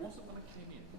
wasn't when I came in, but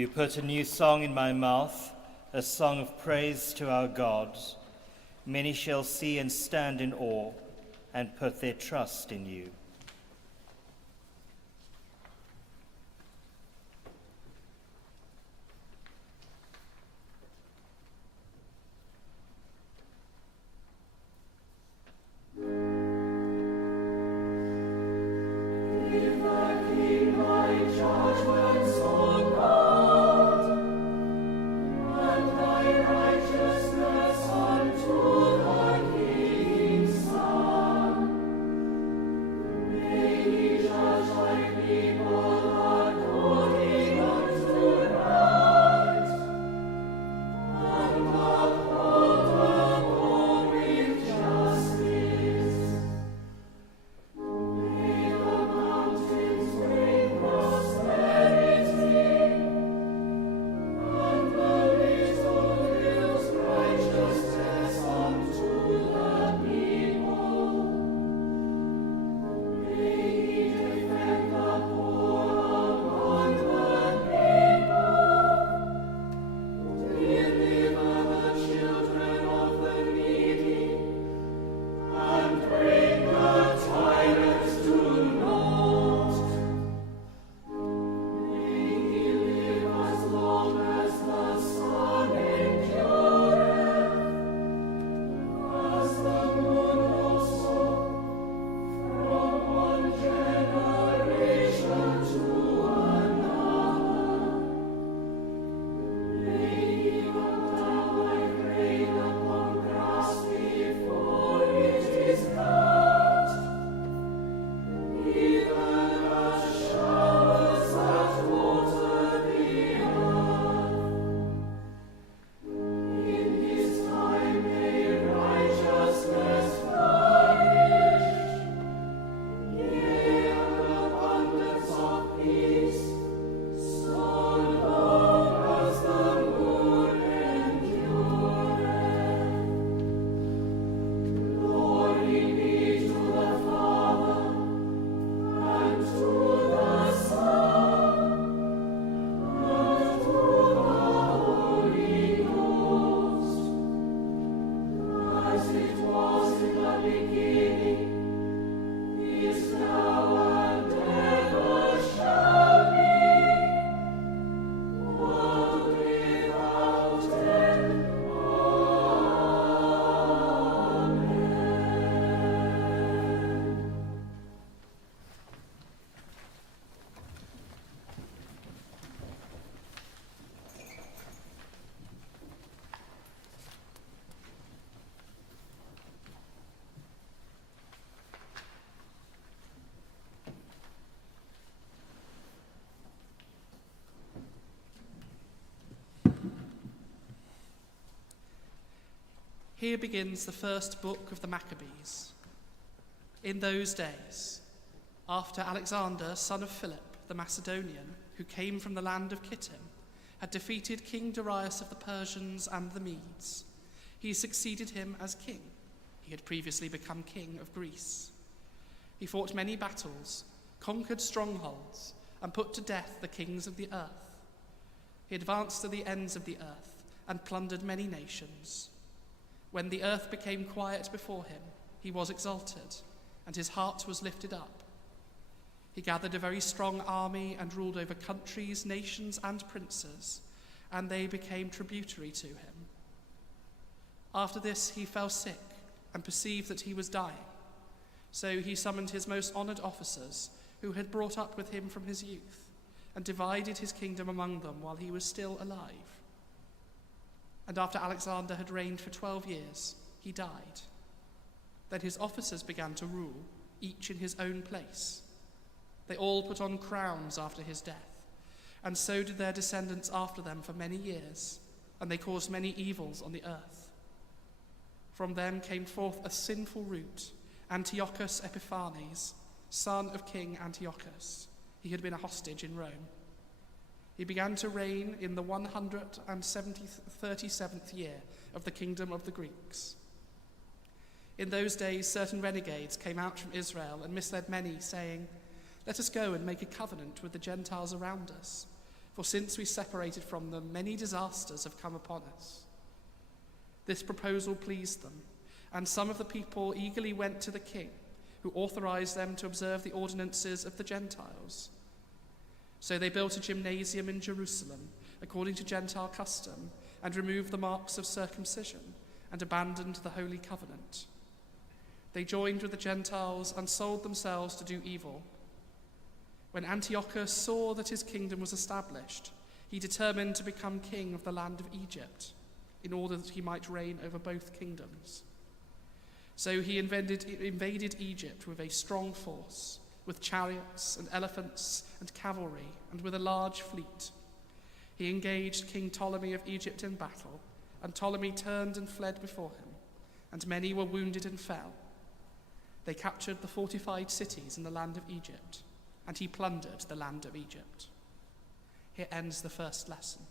You put a new song in my mouth, a song of praise to our God. Many shall see and stand in awe and put their trust in you. Here begins the first book of the Maccabees. In those days, after Alexander, son of Philip, the Macedonian, who came from the land of Kittim, had defeated King Darius of the Persians and the Medes, he succeeded him as king. He had previously become king of Greece. He fought many battles, conquered strongholds, and put to death the kings of the earth. He advanced to the ends of the earth and plundered many nations. When the earth became quiet before him, he was exalted, and his heart was lifted up. He gathered a very strong army and ruled over countries, nations, and princes, and they became tributary to him. After this he fell sick and perceived that he was dying. So he summoned his most honoured officers, who had brought up with him from his youth, and divided his kingdom among them while he was still alive. And after Alexander had reigned for 12 years, he died. Then his officers began to rule, each in his own place. They all put on crowns after his death, and so did their descendants after them for many years, and they caused many evils on the earth. From them came forth a sinful root, Antiochus Epiphanes, son of King Antiochus. He had been a hostage in Rome. He began to reign in the 137th year of the kingdom of the Greeks. In those days, certain renegades came out from Israel and misled many, saying, "Let us go and make a covenant with the Gentiles around us, for since we separated from them, many disasters have come upon us." This proposal pleased them, and some of the people eagerly went to the king, who authorized them to observe the ordinances of the Gentiles. So they built a gymnasium in Jerusalem, according to Gentile custom, and removed the marks of circumcision, and abandoned the Holy Covenant. They joined with the Gentiles and sold themselves to do evil. When Antiochus saw that his kingdom was established, he determined to become king of the land of Egypt, in order that he might reign over both kingdoms. So he invaded Egypt with a strong force, with chariots and elephants and cavalry, and with a large fleet. He engaged King Ptolemy of Egypt in battle, and Ptolemy turned and fled before him, and many were wounded and fell. They captured the fortified cities in the land of Egypt, and he plundered the land of Egypt. Here ends the first lesson.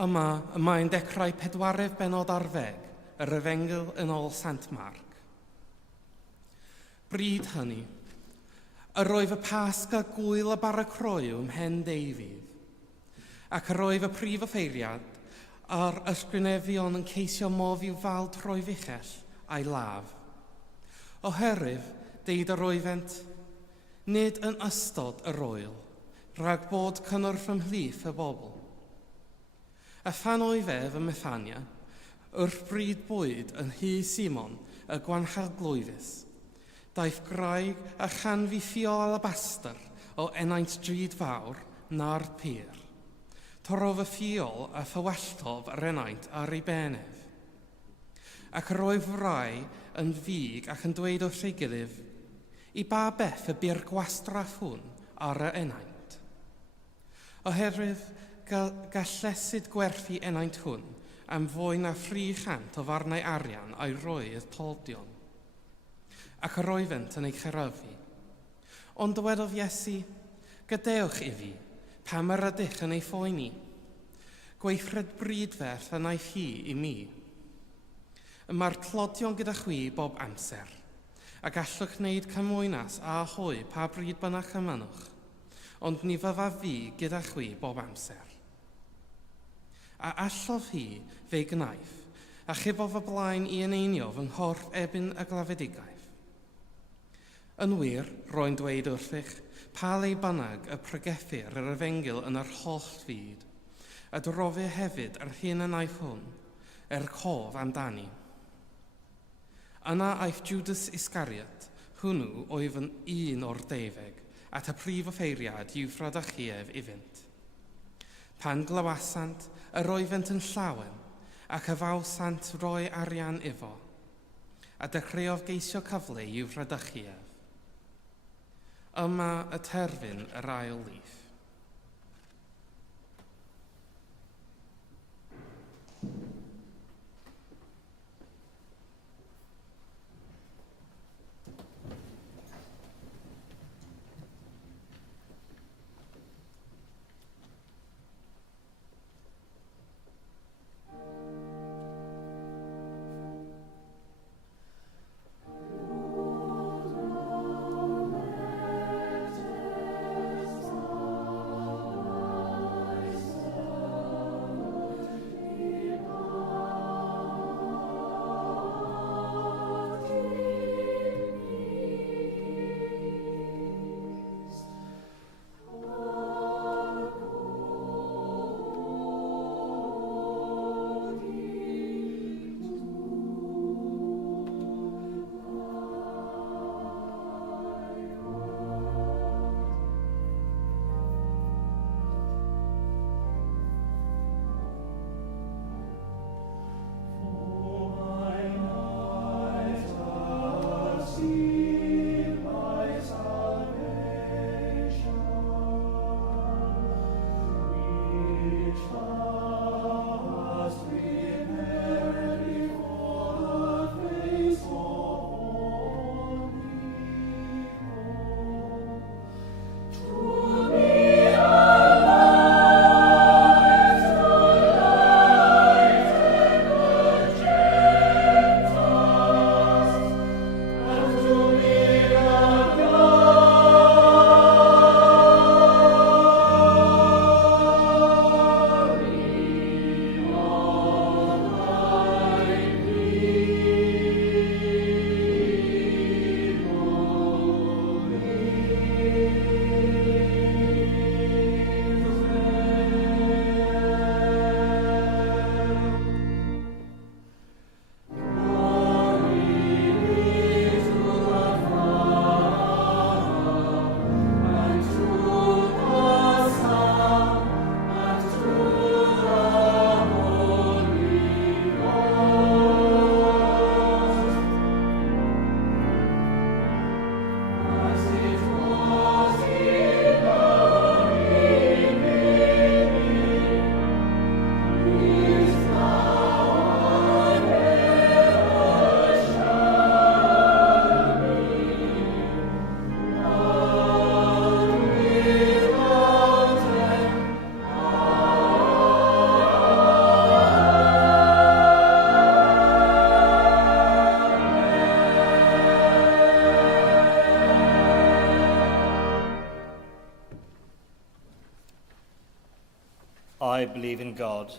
Yma mae'n dechrau 40 benod ar 10, yr Efengyl yn ôl Sant Marc. Bryd hynny, yr oedd y Pasga gwyl y bar y croew ymhen Deifidd, ac yr oedd y prif offeiriad a'r ysgrinefion yn ceisio mof i'w fal troi fuchell a'i laf. Oherwydd, deud yr oeddynt, nid yn ystod yr oel, rhag bod cynnwrf ymhlith y bobl. A phan oedd ef ym Methania, wrth bryd bwyd yn Hy Simon y gwanchaglwyddus, daeth graig a chanfuffio alabastr o enaint drud fawr na'r pyr. Torodd y ffiol a thywalltodd yr enaint ar ei benef. Ac yr oedd rai yn fig ac yn dweud wrth ei gilydd, i ba beth y byr gwastraff hwn ar y enaint. Oherwydd gallesid gwerthu enaint hwn am fwy na 300 o farnau arian a'i roedd toldion. Ac yr oeddynt yn ei cheryddu. Ond dywedodd Iesu, gadewch iddi, pam yr ydych yn ei phoeni. Gweithred brydferth yn eich hi i mi. Mae'r clodion gyda chwi bob amser, a gallwch wneud cymwynas a hwy pa bryd bynnag ymanwch, ond ni fydda fi gyda chwi bob amser. A allodd hi fe gnaeth, a chybodd y blaen i eneinio fy nghorff ebyn y glafedigaeth. Yn wir, roi'n dweud wrthych, pa le bynnag y pregethir yr Efengyl yn yr holl fyd, a drofi hefyd yr hyn yn aeth hwn, cof amdani. Yna aeth Judas Iscariot, hwnnw oedd yn un o'r 12, at y prif offeiriad i'w ffradachief iddynt. Pan glywasant, yr oeddynt yn llawen, ac yfawsant roi arian ifo, a dechreuodd geisio cyfle i'w ffradachief. Yma y terfyn yr ail lith. God.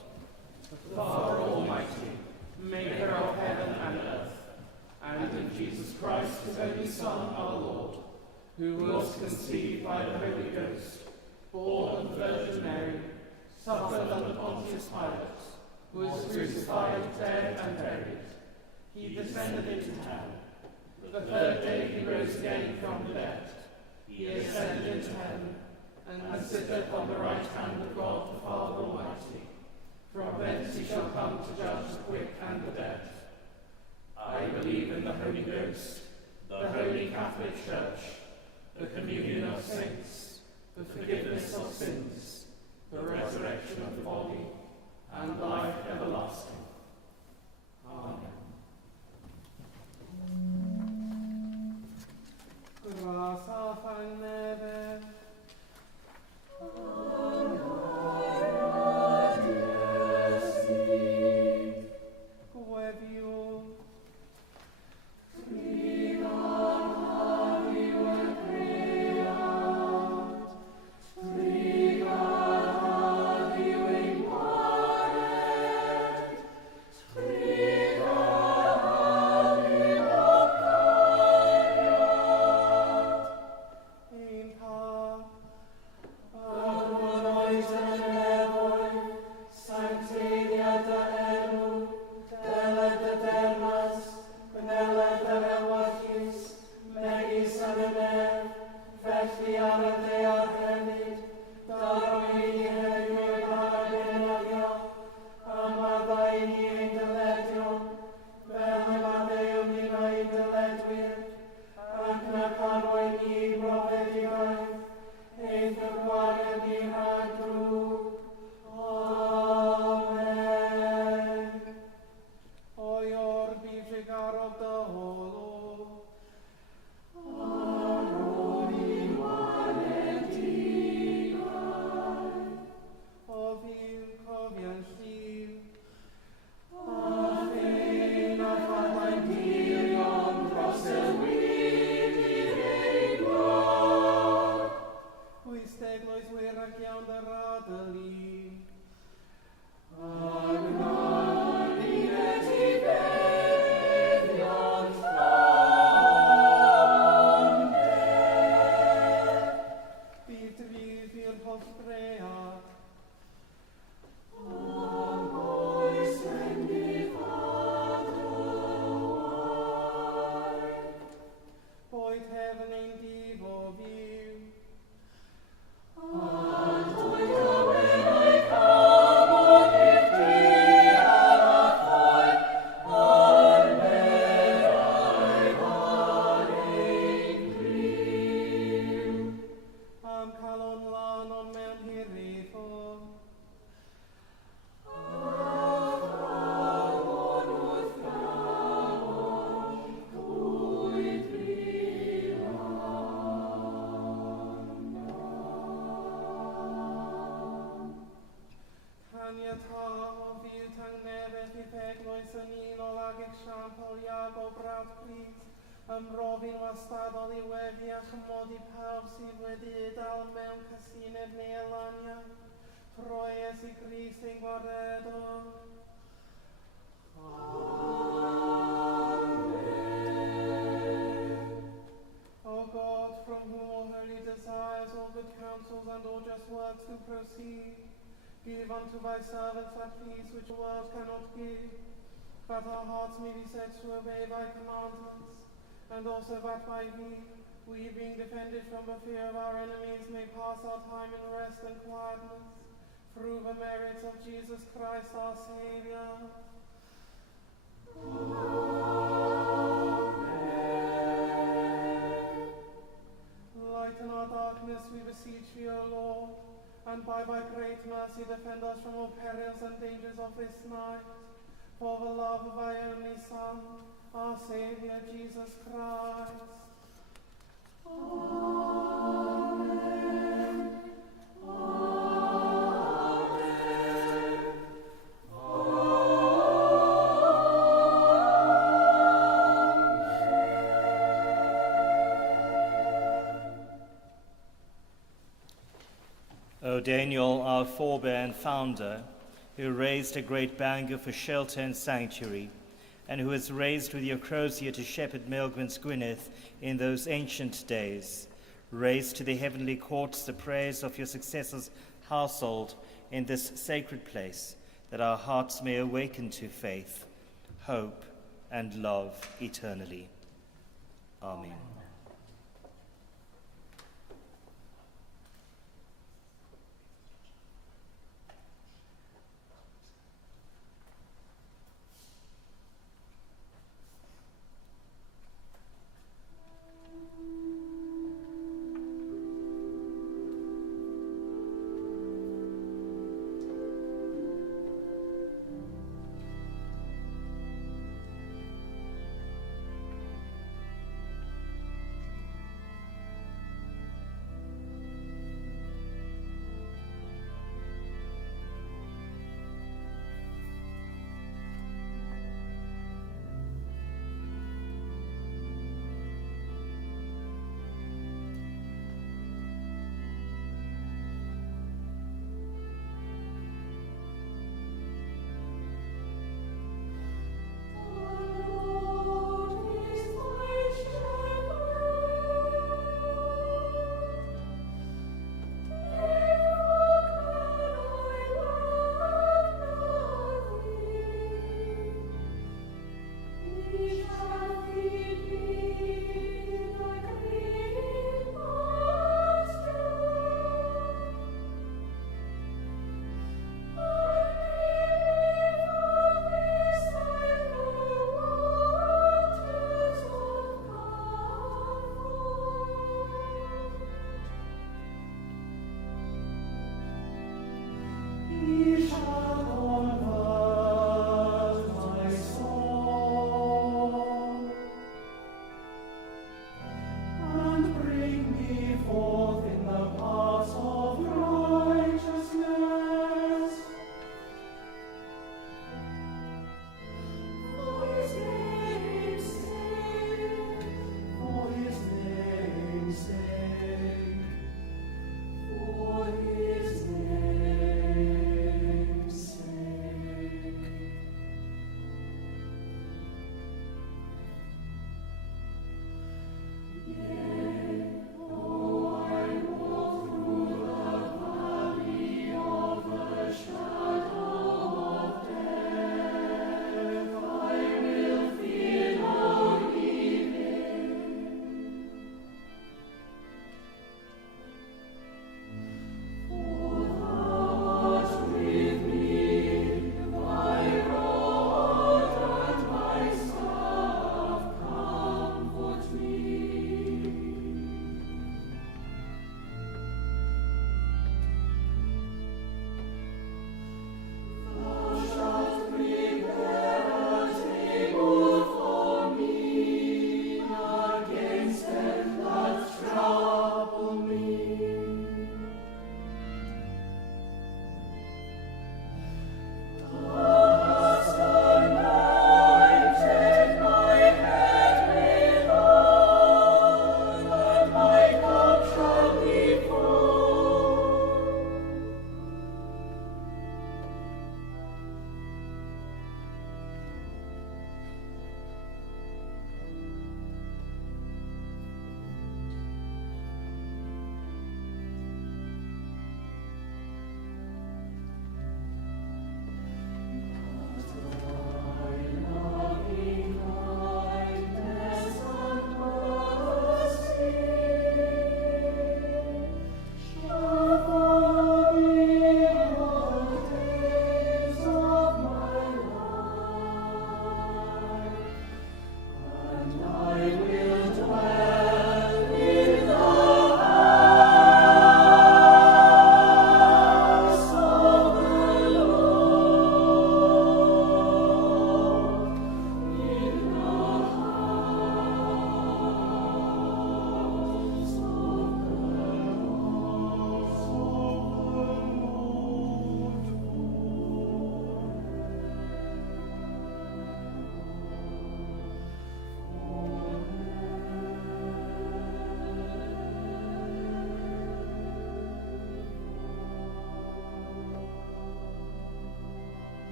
Father Almighty, maker of heaven and earth, and in Jesus Christ, his only Son, our Lord, who was conceived by the Holy Ghost, born of the Virgin Mary, suffered under Pontius Pilate, was crucified, dead, and buried. He descended into hell. The third day he rose again from the dead. He ascended into heaven, and sitteth on the right hand of God the Father Almighty. From thence he shall come to judge the quick and the dead. I believe in the Holy Ghost, the Holy Catholic Church, the communion of saints, the forgiveness of sins, the resurrection of the body, and life everlasting. Amen. Grasa neve. Iago brawd Cris, ymrofin wastadol I weddi a chymod I pawb sydd wedi dal mewn casineb neu elaniau. Troes I Cris ein gwaredol. O God, from whom all holy desires, all good counsels, and all just works do proceed, give unto thy servants that peace which the world cannot give, that our hearts may be set to obey thy commandments, and also that by thee, we being defended from the fear of our enemies, may pass our time in rest and quietness, through the merits of Jesus Christ our Saviour. Amen. Lighten our darkness, we beseech thee, O Lord, and by thy great mercy defend us from all perils and dangers of this night, for the love of thy only Son, our Saviour, Jesus Christ. Amen. Amen. O Daniel, our forebear and founder, who raised a great Bangor for shelter and sanctuary, and who was raised with your crozier to shepherd Milgwyn's Gwynedd in those ancient days, raise to the heavenly courts the prayers of your successor's household in this sacred place, that our hearts may awaken to faith, hope, and love eternally. Amen.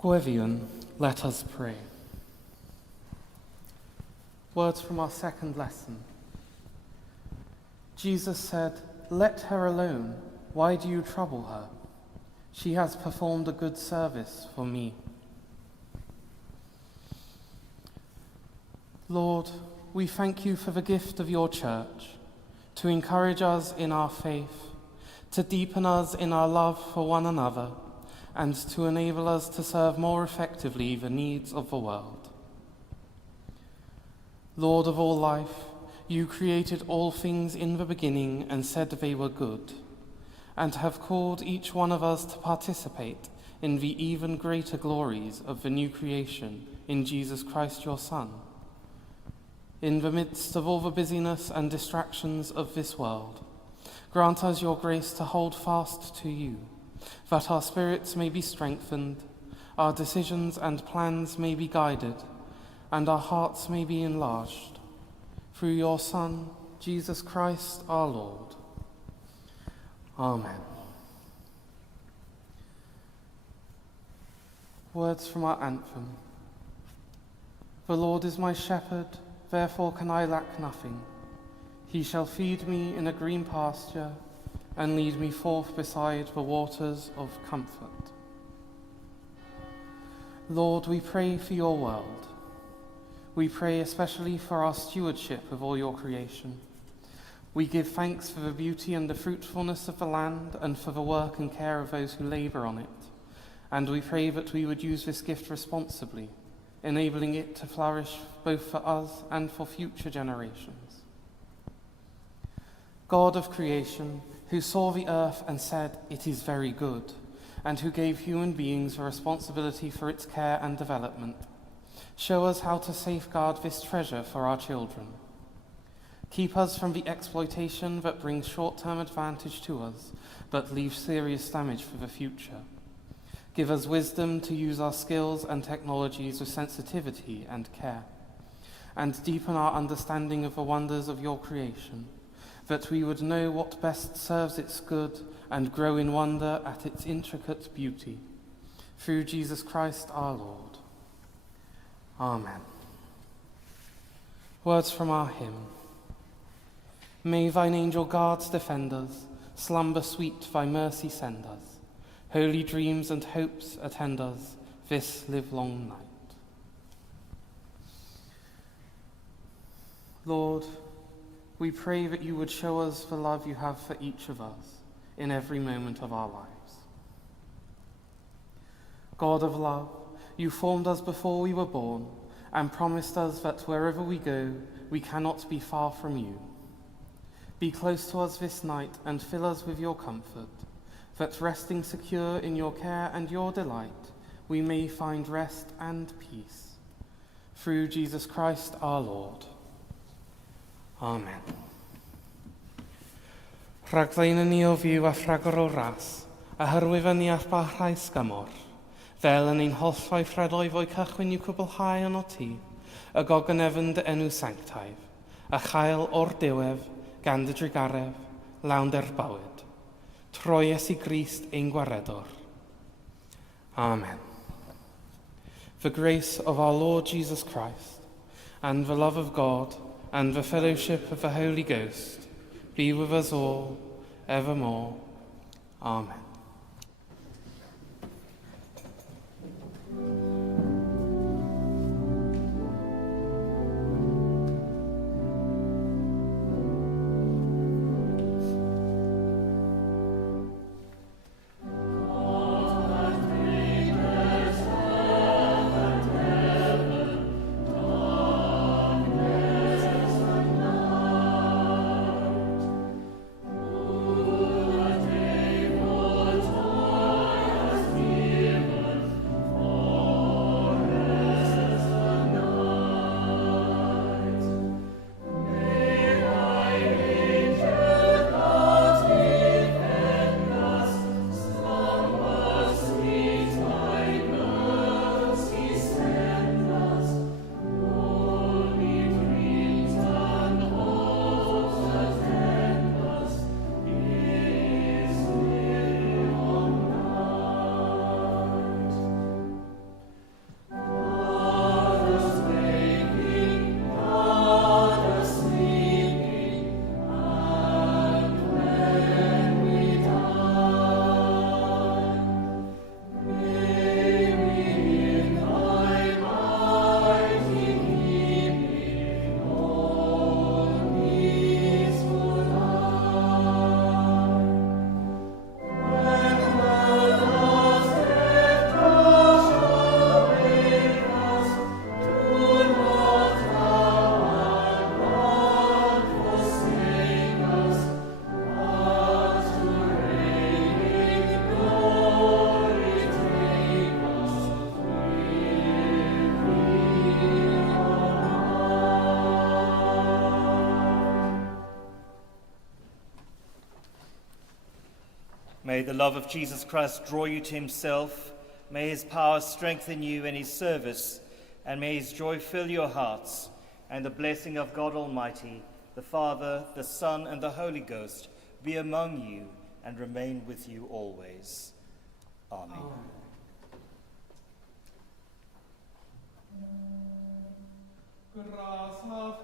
Gwevion, let us pray. Words from our second lesson. Jesus said, "Let her alone. Why do you trouble her? She has performed a good service for me." Lord, we thank you for the gift of your church, to encourage us in our faith, to deepen us in our love for one another, and to enable us to serve more effectively the needs of the world. Lord of all life, you created all things in the beginning and said they were good, and have called each one of us to participate in the even greater glories of the new creation in Jesus Christ your Son. In the midst of all the busyness and distractions of this world, grant us your grace to hold fast to you, that our spirits may be strengthened, our decisions and plans may be guided, and our hearts may be enlarged. Through your Son, Jesus Christ our Lord. Amen. Words from our anthem. The Lord is my shepherd, therefore can I lack nothing. He shall feed me in a green pasture and lead me forth beside the waters of comfort. Lord, we pray for your world. We pray especially for our stewardship of all your creation. We give thanks for the beauty and the fruitfulness of the land and for the work and care of those who labour on it. And we pray that we would use this gift responsibly, enabling it to flourish both for us and for future generations. God of creation, who saw the earth and said, "It is very good," and who gave human beings the responsibility for its care and development, show us how to safeguard this treasure for our children. Keep us from the exploitation that brings short-term advantage to us, but leaves serious damage for the future. Give us wisdom to use our skills and technologies with sensitivity and care, and deepen our understanding of the wonders of your creation, that we would know what best serves its good and grow in wonder at its intricate beauty. Through Jesus Christ our Lord. Amen. Words from our hymn. May thine angel guards defend us, slumber sweet thy mercy send us, holy dreams and hopes attend us this livelong night. Lord, we pray that you would show us the love you have for each of us in every moment of our lives. God of love, you formed us before we were born and promised us that wherever we go, we cannot be far from you. Be close to us this night and fill us with your comfort, that resting secure in your care and your delight, we may find rest and peace. Through Jesus Christ our Lord. Amen. Rhaglein ni o fyw a rhagor o ras, a hyrwyf ni all barhau sgymor, fel yn ein hollfau ffredoedd o'i cychwyn i'w cwblhau yn o ti, y gogan efn dy enw sanctaidd, a chael o'r diwedd gan dy drigaref, lawn der bywyd. Troi Iesu Grist ein gwaredwr. Amen. The grace of our Lord Jesus Christ, and the love of God, and the fellowship of the Holy Ghost, be with us all, evermore. Amen. O May the love of Jesus Christ draw you to himself. May his power strengthen you in his service, and may his joy fill your hearts. And the blessing of God Almighty, the Father, the Son, and the Holy Ghost be among you and remain with you always. Amen. Graça